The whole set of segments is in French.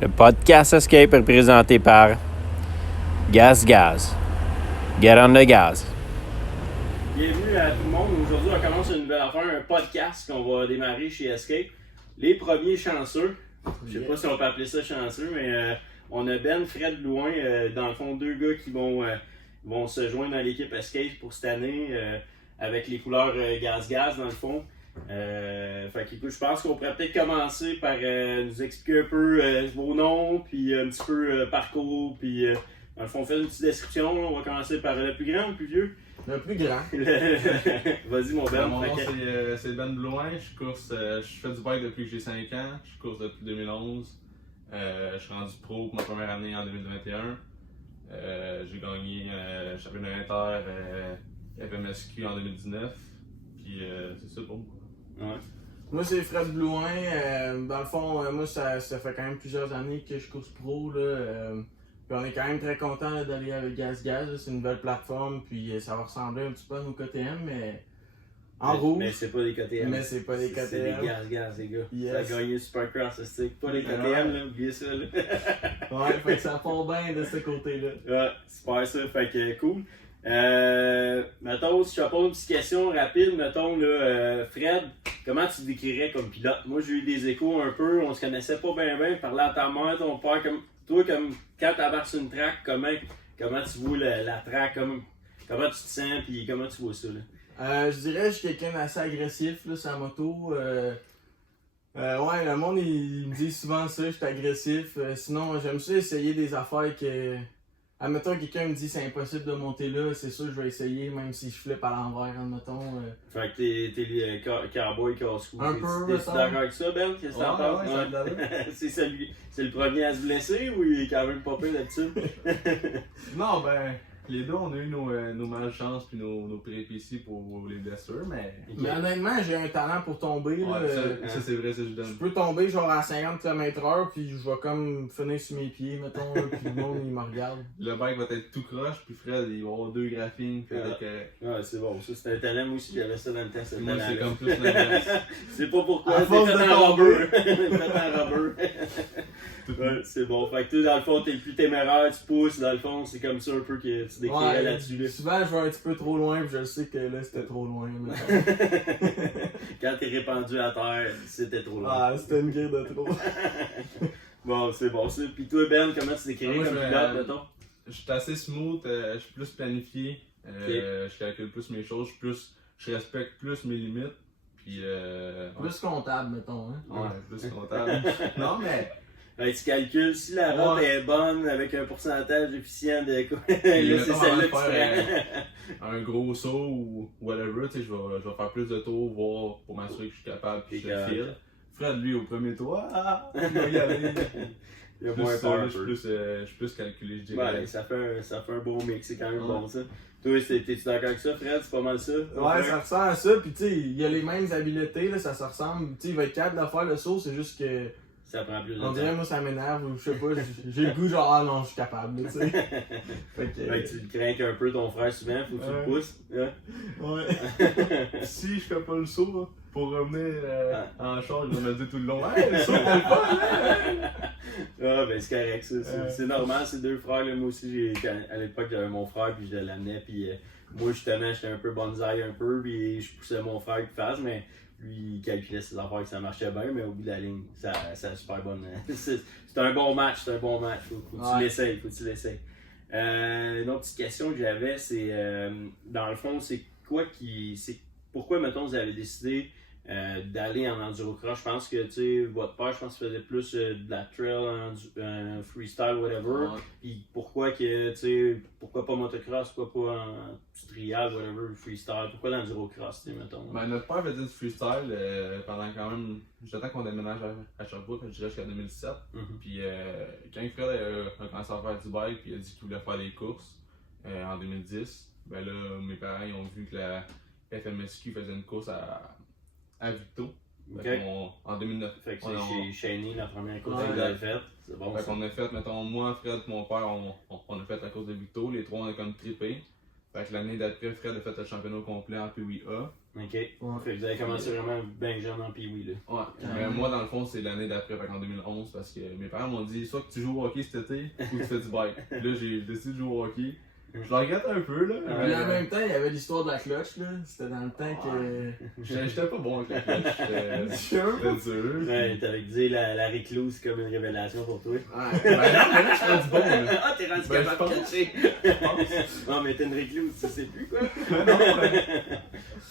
Le podcast Escape est présenté par Gas Gaz. Get on the gas. Bienvenue à tout le monde. Aujourd'hui, on commence une nouvelle affaire, un podcast qu'on va démarrer chez Escape. Les premiers chanceux. Je sais pas si on peut appeler ça chanceux, mais on a Ben, Fred, Louin, dans le fond, deux gars qui vont se joindre dans l'équipe Escape pour cette année avec les couleurs Gaz dans le fond. Fait que, je pense qu'on pourrait peut-être commencer par nous expliquer un peu vos noms, puis un petit peu parcours, puis dans le fond, on fait une petite description. On va commencer par le plus grand ou le plus vieux. Le plus grand. Vas-y, mon Ben. Mon nom, c'est Ben Blouin. Je fais du bike depuis que j'ai 5 ans. Je course depuis 2011. Je suis rendu pro pour ma première année en 2021. J'ai gagné championnat inter FMSQ en 2019. Puis c'est ça, bon. Ouais. Moi, c'est Fred Blouin. Dans le fond, moi, ça fait quand même plusieurs années que je course pro. Puis on est quand même très content d'aller avec Gas Gaz. C'est une belle plateforme. Puis ça va ressembler un petit peu à nos KTM, mais en rouge. Mais c'est pas des KTM. Mais c'est pas des KTM. C'est des gaz, les gars. Yes. Ça a gagné Supercross, c'est pas des KTM, là. Oubliez ça, là. Ouais, fait que ça part bien de ce côté-là. Ouais, super ça. Fait que cool. Mettons, si je te pose une petite question rapide, mettons, là, Fred, comment tu te décrirais comme pilote? Moi, j'ai eu des échos un peu, on se connaissait pas bien, parlais à ta mère, ton père, comme toi, comme quand tu embarques sur une track, comment tu vois la track, comment tu te sens, puis comment tu vois ça, là? Je dirais que je suis quelqu'un d'assez agressif là, sur la moto. Ouais, le monde il me dit souvent ça, je suis agressif. Sinon, j'aime ça essayer des affaires que. Admettons, quelqu'un me dit c'est impossible de monter là, c'est sûr je vais essayer, même si je flippe à l'envers, admettons. Fait que t'es les cowboy casse-cou. Un peu, T'es d'accord avec ça, Ben? Qu'est-ce que t'en penses? Ouais. C'est le premier à se blesser ou il est quand même pas pire là-dessus? Non, ben, les deux, on a eu nos malchances puis nos péripéties pour les blessures, mais. Mais honnêtement, j'ai un talent pour tomber. Là, Ça, c'est vrai, ça, je je donne. peux tomber genre à 50 km/h, puis je vais comme finir sur mes pieds, mettons, là, puis le monde il me regarde. Le bike va être tout croche, puis Fred, il va avoir 2 graphines. Ouais, c'est bon. Ça, c'est un talent. Moi aussi, j'avais ça dans le temps. Moi, c'est comme plus l'inverse. C'est pas pourquoi. À T'es force fait de en tomber. rubber. Fait en rubber. Ouais, c'est bon. Fait que toi, dans le fond, t'es le plus téméraire, tu pousses. Dans le fond, c'est comme ça un peu que tu décrirais Ouais, là-dessus. Là. souvent je vais un petit peu trop loin, puis je sais que là c'était trop loin. Quand t'es répandu à terre, c'était trop long. Ah, c'était une guerre de trop. Bon, c'est bon ça. Puis toi, Ben, comment tu décrirais Moi, comme pilote, mettons? Je suis assez smooth, je suis plus planifié, je calcule plus mes choses, je respecte plus mes limites. Puis, Plus comptable, mettons. Hein? ouais, plus comptable. Non, mais. Ben, tu calcules si la route est bonne avec un pourcentage efficient de quoi. Là, Puis, c'est mettons, celle-là avant que de tu faire un gros saut ou whatever, tu sais, je vais faire plus de tours, voir pour m'assurer que je suis capable, puis je le file. Fred, lui, au premier tour, il va y aller. Il y a Plus moins ça, peur. là, Un je peu. suis plus calculé, je dirais. Ouais, ça fait un bon mix, c'est quand même Ouais. bon ça. Toi, t'es-tu d'accord avec ça, Fred? C'est pas mal ça? Ouais, ça ressemble à ça, pis tu sais, il y a les mêmes habiletés, là, ça se ressemble. Tu sais, il va être capable de faire le saut, c'est juste que. Ça prend plus de On temps. dirait, moi, ça m'énerve, ou je sais pas, j'ai le goût, genre, ah non, je suis capable, tu sais. Fait que. Fait que tu le crains un peu ton frère souvent, faut que tu le Ouais. pousses. Ouais. Ouais. Si je fais pas le saut, là, pour revenir en charge, il va me dire tout le long, hey, le saut, t'es pas là! Ah, ben c'est correct, ça. C'est normal, c'est deux frères. Là. Moi aussi, à l'époque, j'avais mon frère, puis je l'amenais. Puis moi, justement, j'étais un peu bonsaï un peu, puis je poussais mon frère qu'il fasse, mais lui, il calculait ses affaires que ça marchait bien, mais au bout de la ligne, ça a super bonne. C'est un bon match, Faut que tu l'essayes, une autre petite question que j'avais, c'est dans le fond, pourquoi, mettons, vous avez décidé d'aller en endurocross? Je pense que, tu sais, votre père, je pense qu'il faisait plus de la trail, freestyle, whatever. Ouais. Puis pourquoi pas motocross, pourquoi pas en trial, whatever, freestyle, pourquoi l'endurocross, tu sais, mettons? Ben, notre père faisait du freestyle pendant quand même. J'attends qu'on déménage à Sherbrooke, je dirais jusqu'à 2017. Mhm. Puis quand Fred a commencé à faire du bike, puis il a dit qu'il voulait faire des courses en 2010, ben là, mes parents ils ont vu que la FMSQ faisait une course à Victo. Ok. Fait en 2009. Fait que on c'est a- chez Shaney, la première course Ouais. que vous avez faite. C'est bon. Fait Ça. qu'on a fait, mettons, moi, Fred, mon père, on a fait la course de Victo. Les trois, on a comme trippé. Fait que l'année d'après, Fred a fait le championnat au complet en PWA. Ok. Fait que vous avez commencé vraiment bien jeune en Pee-Wee, là. Ouais. Mais moi, dans le fond, c'est l'année d'après, fait qu'en 2011, parce que mes parents m'ont dit soit que tu joues au hockey cet été, ou que tu fais du bike. Puis là, j'ai décidé de jouer au hockey. Je le regrette un peu, là. Puis en même temps, il y avait l'histoire de la clutch, là. C'était dans le temps que. J'étais pas bon avec la clutch. Sûr? C'était dur. Ouais, t'avais dit la récluse comme une révélation pour toi. Ouais. Ben non, mais là, je suis rendu bon, là. Ah, t'es rendu Ben, capable de je pense. catcher! Non, mais t'es une récluse, tu sais plus quoi.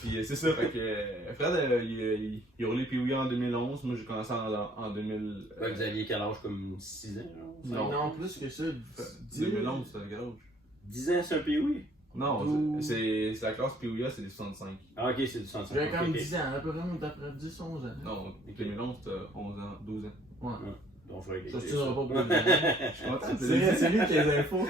Puis c'est ça, fait que Fred, il a roulé Pee-Wee en 2011. Moi, j'ai commencé en 2000. Ouais, vous aviez quel âge, comme 6 ans? Non. Non, plus que ça. 2011, c'était quel âge? 10 ans sur un Pee-Wee? Non, Ou- c'est la classe PWA, c'est des 65. Ah, ok, c'est du sens. J'avais quand même 10 ans, à peu près, d'après 10, 11 ans. Non, 2011, t'as 11 ans, 12 ans. Ouais. Donc, je vais Ça se gagner tiendra pas beaucoup de temps. Je suis content de C'est lui qui a les infos.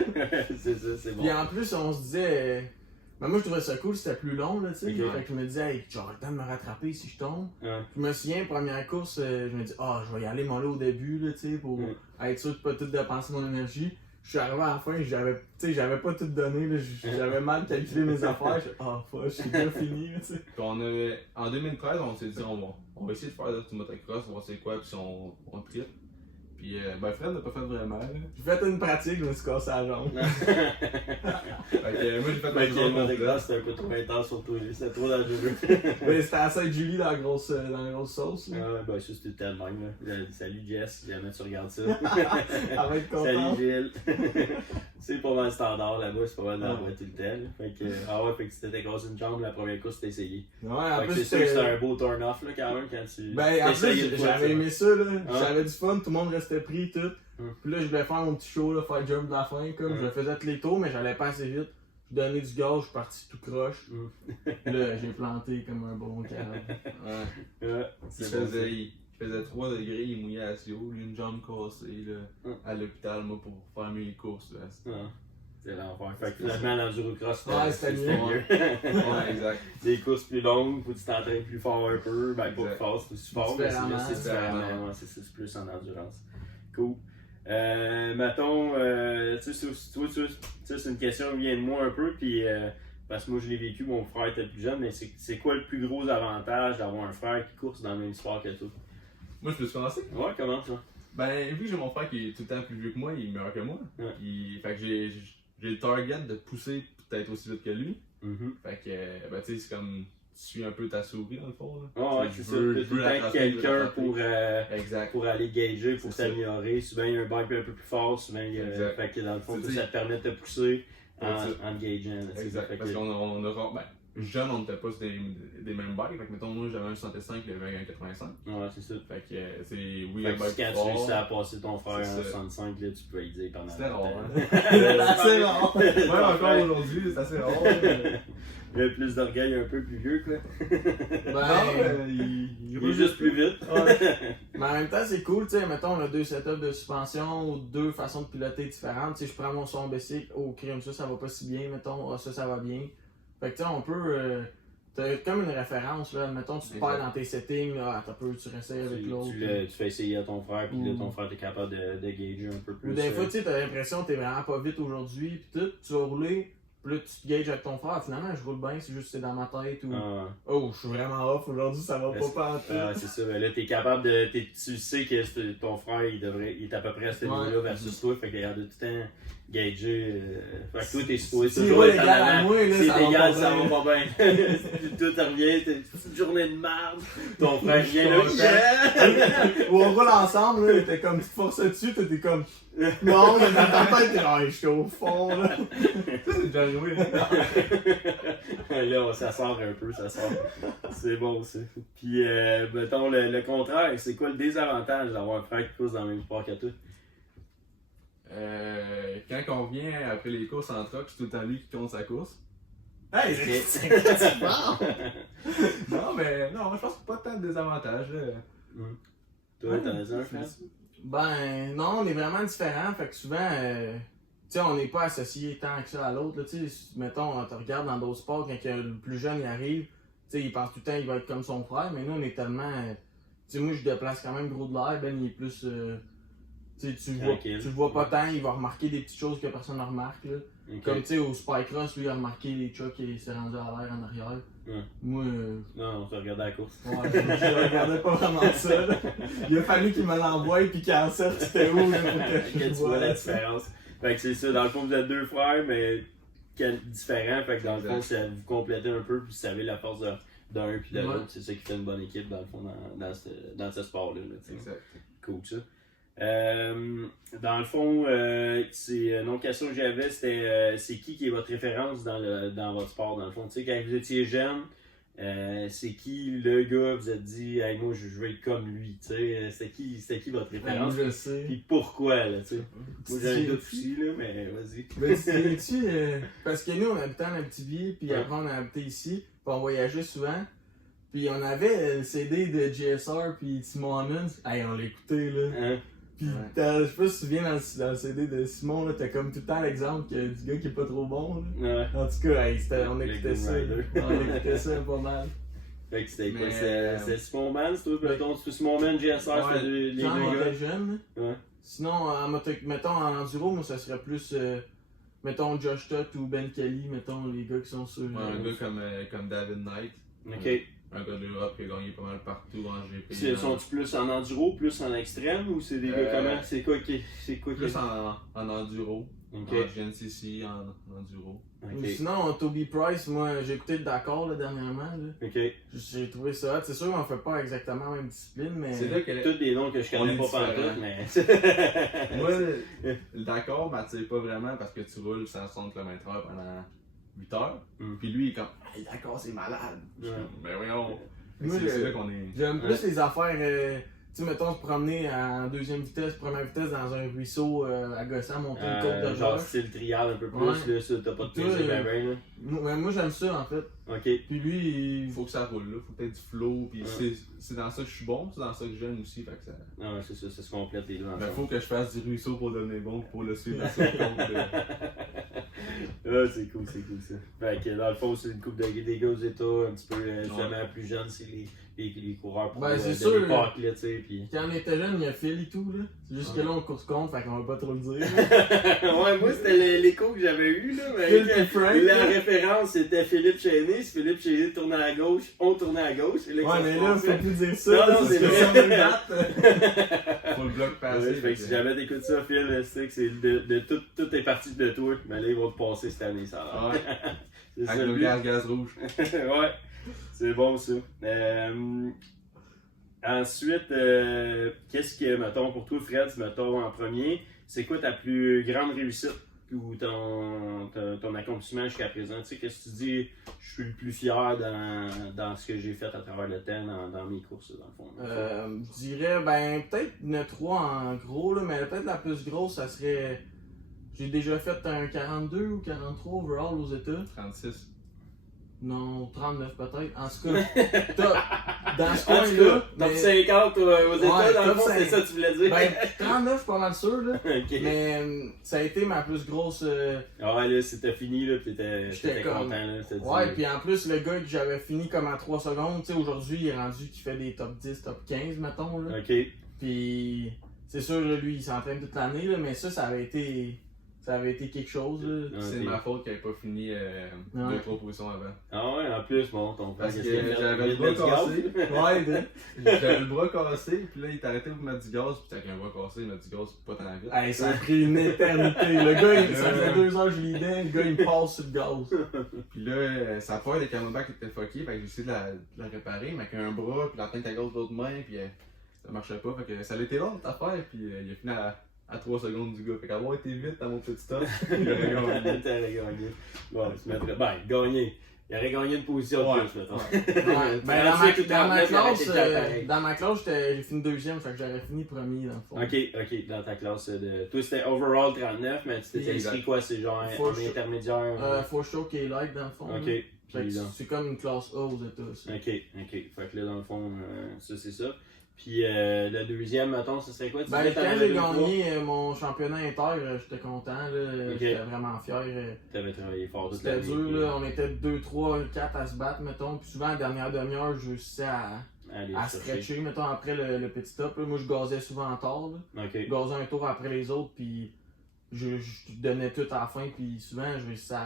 C'est ça, c'est bon. Puis en plus, on se disait. Ben moi, je trouvais ça cool, c'était plus long, là, tu sais. Ok. Fait que je me disais, hey, j'aurai le temps de me rattraper si je tombe. Ouais. Je me souviens, première course, je me dis, je vais y aller mollo au début, là, tu sais, pour être sûr de pas tout dépenser mon énergie. Je suis arrivé à la fin, j'avais pas tout donné, là, j'avais mal calculé mes affaires. Fuck, c'est bien fini, tu sais. Puis en 2013, on s'est dit, on va essayer de faire du motocross, on va essayer quoi, puis si on tripe. Puis ben Fred n'a pas fait vraiment. Là. J'ai fait une pratique, je me suis cassé la jambe. Fait que moi j'ai fait Fait ma que le saison motocross, complète. c'était un peu trop intense sur toi, c'était trop dangereux. Mais c'était à Sainte-Julie dans la grosse sauce, là. Ah, ben ça c'était tellement même. Là. Salut Jess, jamais tu regardes ça. Elle va être Salut contente. Gilles. C'est pas mal standard là-bas, c'est pas mal dans la voie tout le temps. Là. Fait que, fait que tu t'étais cassé une jambe la première course, t'as essayé. Ouais, en Fait que plus, c'est sûr que c'était un beau turn-off là quand même quand tu. Ben, en t'essayais plus, de j'avais aimé ça, là. Hein? J'avais du fun, tout le monde restait pris, tout. Puis là, je voulais faire mon petit show, là, faire le jump de la fin, comme je le faisais tous les tours, mais j'allais pas assez vite. Je donnais du gaz, je suis parti tout croche. Puis là, j'ai planté comme un bon câble. Ouais. Ouais, Il c'est bon, faisait 3 degrés, il mouillait à Sio, lui une jambe cassée là, à l'hôpital moi pour faire mes courses. Là. ça. Ah, c'est l'enfer. Fait que finalement, l'endurocross, Ouais, c'était mieux. Ouais, exact. Des courses plus longues, faut que tu t'entraînes plus fort un peu. Ben, pas Exact. plus fort, c'est aussi fort, mais Différemment. c'est différemment. Ouais, c'est plus en endurance. Cool. Mettons, tu sais, c'est une question qui vient de moi un peu, puis parce que moi je l'ai vécu, mon frère était plus jeune, mais c'est quoi le plus gros avantage d'avoir un frère qui course dans le même sport que toi? Moi je peux te commencer? Ouais, comment ça? Ben vu que j'ai mon frère qui est tout le temps plus vieux que moi, il est meilleur que moi. Ouais. Fait que j'ai le target de pousser peut-être aussi vite que lui. Mm-hmm. Fait que ben tu sais c'est comme tu suis un peu ta souris dans le fond. Là. Oh, ouais, Tu sais, c'est je ça. veux- T'as je tout le veux temps l'attraper, je veux quelqu'un l'attraper. Exact. pour aller gager, pour C'est ça. t'améliorer. Souvent, il y a un bike un peu plus fort, souvent, Exact. fait que dans le fond, C'est ça te permet de te pousser en C'est ça. gageant. là, tu sais, Exact. fait Parce que- qu'on a ben, jeune, on n'était pas sur des mêmes bikes. Fait que mettons, moi j'avais un 65, il avait un 85. Ouais, c'est ça. Fait que c'est oui, Fait un que bike quand plus tu réussis à fort. passer ton frère C'est en ça. 65, là, tu peux y dire pendant C'était rare. longtemps. Hein? C'est rare. Même encore aujourd'hui, c'est assez rare. Il y a plus d'orgueil un peu plus vieux, quoi. Ben, Il est juste plus vite. mais en même temps, c'est cool, tu sais, mettons, on a 2 setups de suspension ou 2 façons de piloter différentes. Tu sais, je prends mon son bicycle, crime, ça va pas si bien, mettons, ça va bien. Fait que tu sais, on peut. T'as comme une référence, là. Mettons, tu te perds dans tes settings, là, tu réessayes avec l'autre. Tu fais essayer à ton frère, puis là, Ou- ton frère est capable de gager un peu plus. Ou des fois, tu sais, t'as l'impression que t'es vraiment pas vite aujourd'hui, pis tout, tu vas rouler, pis là, tu te gages avec ton frère, finalement, je roule bien, c'est juste que c'est dans ma tête, ou oh, je suis vraiment off aujourd'hui, ça va pas pantoute. c'est ça. Ben là, t'es capable de. Tu sais que ton frère, il est à peu près à ce niveau-là versus toi, fait qu'il regarde tout le temps gager. Fait que toi, t'es supposé Si toujours il être en égal à avant. moi, là, C'est ça va égal, pas ça bien. va pas bien. Tout revient, t'es une petite journée de merde. Ton frère vient là, content. yeah! Ou on roule ensemble, là, t'es comme, tu te forces dessus, t'es comme, non, mais dans ta tête, t'es là, je suis au fond, là. Ça, c'est déjà arrivé. Là, ça sort un peu, ça sort. C'est bon, ça. Puis, mettons, le contraire, c'est quoi le désavantage d'avoir un frère qui course dans le même sport que toi? Quand on vient après les courses en truck, c'est tout le temps lui qui compte sa course. Hey, c'est quoi tu parles? Non, mais non, je pense que pas tant de désavantages. Là. Toi, t'en as un, frère? Ben, non, on est vraiment différents, fait que souvent, tu sais, on n'est pas associés tant que ça à l'autre, là, tu sais, mettons, tu regardes dans d'autres sports, quand le plus jeune il arrive, tu sais, il pense tout le temps qu'il va être comme son frère, mais nous, on est tellement, tu sais, moi, je déplace quand même gros de l'air, Ben, il est plus, Tu le vois pas tant, il va remarquer des petites choses que personne ne remarque. Là. Ok. Comme tu sais, au Spycross, lui, il a remarqué les trucks et il s'est rendu à l'air en arrière. Ouais. Moi, Non, tu regardais la course. ouais, je regardais pas vraiment ça. Là. Il a fallu qu'il me l'envoie et qu'il en sorte, c'était où là, pour que Que je tu vois vois la différence. Fait que c'est ça, dans le fond, vous êtes deux frères, mais différents. Fait que dans le fond, ça vous complétez un peu, puis vous savez la force d'un puis de l'autre. C'est ça qui fait une bonne équipe, dans le fond, dans ce sport-là. Là, Exact. cool, ça. Dans le fond, c'est une autre question que j'avais, c'était c'est qui est votre référence dans votre sport, dans le fond? Tu sais, quand vous étiez jeune, c'est qui le gars vous êtes dit, hey, moi je veux être comme lui, tu sais, c'était qui votre référence? je le sais. Puis pourquoi, là, tu sais? Moi j'ai un Tu- doute aussi, là, mais vas-y. Ben, tu parce que nous, on habitait en Abitibi, puis après, on a habité ici, puis on voyageait souvent. Puis on avait le CD de JSR, puis Simon Hammonds. Hey, on l'écoutait, là. Hein? Puis, Ouais. je sais pas si tu te souviens, dans le CD de Simon, là, t'as comme tout le temps l'exemple du gars qui est pas trop bon, là. Ouais. En tout cas, hey, on Le écoutait Good ça. Rider. On écoutait ça pas mal. Fait que c'était quoi? Mais, C'était Simon Mann, c'est toi? Mettons, c'est Simon Mann, GSR, Ouais, c'était les Quand on deux gars. était jeune, là. Ouais. Sinon, mettons en enduro, moi, ça serait plus, mettons, Josh Tutt ou Ben Kelly, mettons, les gars qui sont sur... Ouais, un gars comme David Knight. Ok. Un gars d'Europe qui a gagné pas mal partout en GP. Sont-tu plus en enduro, plus en extrême, ou c'est des gars comment? C'est quoi qui Plus en enduro. Ok. En GNCC, en enduro. Ou Ok. sinon, Toby Price, moi, j'ai écouté le Dakar, là, dernièrement, là. Ok. J'ai trouvé ça hot. C'est sûr qu'on fait pas exactement la même discipline, mais... C'est là que Tous des noms que je connais On pas est pantoute, différents. mais. moi, le Dakar m'attire pas vraiment parce que tu roules 160 km/h pendant 8 heures. Puis lui, il est comme, hey, Dakar, c'est malade. Ouais. Mais voyons. Moi, C'est là qu'on est. J'aime plus les affaires, tu sais, mettons, se promener en deuxième vitesse, première vitesse dans un ruisseau à Gossan, monter une côte de genre roche. style trial un peu plus, Ouais. là, ça, t'as pas de Toi, plaisir ben ben, là. Moi, j'aime ça, en fait. Ok. Puis lui, Il faut que ça roule là, faut peut-être du flow. Puis c'est dans ça que je suis bon, c'est dans ça que j'aime aussi. Fait que ça... Ah ouais, c'est ça, ça se complète les deux Mais ensemble. faut que je fasse du ruisseau pour devenir bon, pour le suivre dans son compte. Ah, c'est cool ça. Fait que dans le fond, c'est une coupe des gars aux États, un petit peu justement plus jeunes, c'est les coureurs pour Ben, c'est de sûr, l'époque, là, tu sais. Puis... quand on était jeune, il y a Phil et tout, là. C'est juste que là, on course contre, fait qu'on va pas trop le dire. ouais, moi, c'était l'écho que j'avais eu, là. Mais Phil et Frank, la là. référence, c'était Philippe Chéné. Si Philippe Chéné tournait à gauche, on tournait à gauche. C'est là que Ouais, ça mais se là, passait. faut plus dire ça. Non, non, parce c'est que vrai. si on veut le battre. Faut le bloc Ouais, passer. fait que si jamais t'écoutes ça, Phil, c'est que c'est tout est parti de toi, mais là, ils vont te passer cette année, ça a l'air. Ouais, C'est ça avec le le but. gaz rouge. Ouais, c'est bon ça. Ensuite, qu'est-ce que, mettons, pour toi, Fred, mettons, en premier, c'est quoi ta plus grande réussite ou ton accomplissement jusqu'à présent? Tu sais, qu'est-ce que tu dis, je suis le plus fier dans ce que j'ai fait à travers le temps dans mes courses, dans le fond? Je dirais, ben, peut-être une 3 en gros, là, mais peut-être la plus grosse, ça serait. J'ai déjà fait un 42 ou 43 overall aux États. 36. Non, 39 peut-être. En tout cas, dans ce En tout coin-là. cas, top mais- 50 aux États, Ouais, dans le top fond, c'est 5. ça que tu voulais dire? Ben, 39, pas mal sûr, là. Ok. Mais ça a été ma plus grosse. Ah ouais, là, c'était fini, là, pis J'étais t'étais comme- content, là. t'as dit- Ouais, puis en plus, le gars que j'avais fini comme à 3 secondes, tu sais, aujourd'hui, il est rendu qu'il fait des top 10, top 15, mettons, là. Ok. Puis, c'est sûr, là, lui, il s'entraîne toute l'année, là, mais ça avait été quelque chose, là. C'est de ma faute qu'il n'avait pas fini Ouais. 2-3 positions avant. Ah ouais, en plus, bon, ton frère, Parce qu'est-ce que qu'il a fait? j'avais le Il bras a mis du gaz? cassé. Ouais, J'avais le bras cassé, puis là, il t'arrêtait pour mettre du gaz, puis t'as qu'un bras cassé, il met du gaz pas tant vite. Hey, ça a pris une éternité. Le gars, ça faisait 2 heures que je l'idais, le gars, il me passe sur le gaz. Puis là, sa poire de camelback était fucké, fait que j'ai essayé de la réparer, mais avec un bras, puis l'antenne à gauche de l'autre main, puis ça marchait pas. Fait que ça a été long cette affaire, puis il a fini à 3 secondes du gars. Fait qu'avoir été vite dans mon petit stop, il aurait gagné. T'aurais gagné. Bon, tu mettrais. Ben, gagné. Il aurait gagné une position de Ouais. plus, mettons. Ouais, ben, Ensuite, dans ma tout en classe, neuf, il aurait été pareil. dans ma classe, j'ai fini deuxième, fait que j'aurais fini premier, dans le fond. Ok, dans ta classe de. Toi, c'était overall 39, mais tu t'étais Exact. inscrit quoi? C'est genre Faut en intermédiaire? Faut show qui est light, dans le fond. Ok. là. Fait que Puis, c'est comme une classe A aux États, ça. Ok. Fait que là, dans le fond, ça, c'est ça. Puis, le deuxième, mettons, ce serait quoi? Tu Ben, disais, quand t'en j'ai avais deux, trois? gagné mon championnat inter, j'étais content, là. Ok. J'étais vraiment fier. T'avais travaillé fort toute C'était l'année. dur, là. On était 2, 3, 4 à se battre, mettons. Puis souvent, la dernière demi-heure, je réussissais à aller à chercher. stretcher, mettons, après le petit top. Là. Moi, je gazais souvent tard. Là. Ok. Je gazais un tour après les autres, puis je donnais tout à la fin, puis souvent, je réussissais à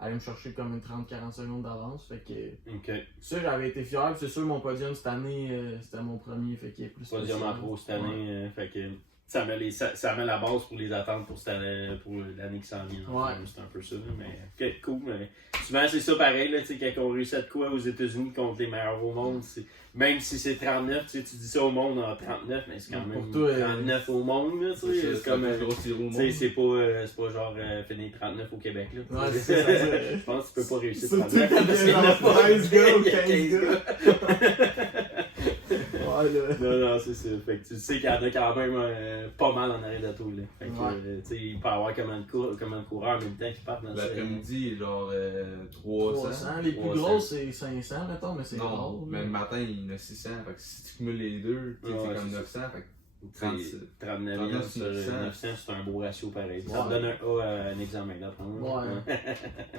aller me chercher comme une 30-40 secondes d'avance. Fait que Ok. ça, j'avais été fier. Puis c'est sûr, mon podium cette année, c'était mon premier. Fait qu'il est plus Podium en spécial. pro cette année. Fait que ça met la base pour les attentes pour cette année, pour l'année qui s'en vient. Ouais. C'est un peu ça. Mais ok, cool. Mais souvent, c'est ça pareil. Là, quand on réussit de quoi aux États-Unis contre les meilleurs au monde, même si c'est 39, tu dis ça au monde en 39, mais c'est quand même Pour toi, 39 au monde. Là, c'est comme. C'est pas genre finir 39 au Québec. Là, Ouais, c'est ça. Je pense que tu peux pas réussir Surtout 39 quand parce il qu'il y y a en a genre pas. 13 gars ou Il y a 15 gars. Ouais, là. Non, c'est ça. Fait que tu sais qu'il y en a quand même pas mal en arrêt d'auto. Là. Fait que, Ouais. tu sais, il peut y avoir combien de coureurs en même temps qui partent dans ça. L'après-midi, genre 300. 300. Les plus 300. grosses, c'est 500, mettons, mais c'est rare. Non, mais le matin, il y en a 600. Fait que si tu cumules les deux, tu sais, Ouais, c'est comme c'est 900. Fait que 39 sur 900, 900, c'est un beau ratio pareil. Ça te Ouais. donne un A à un examen d'apprendre. Ouais.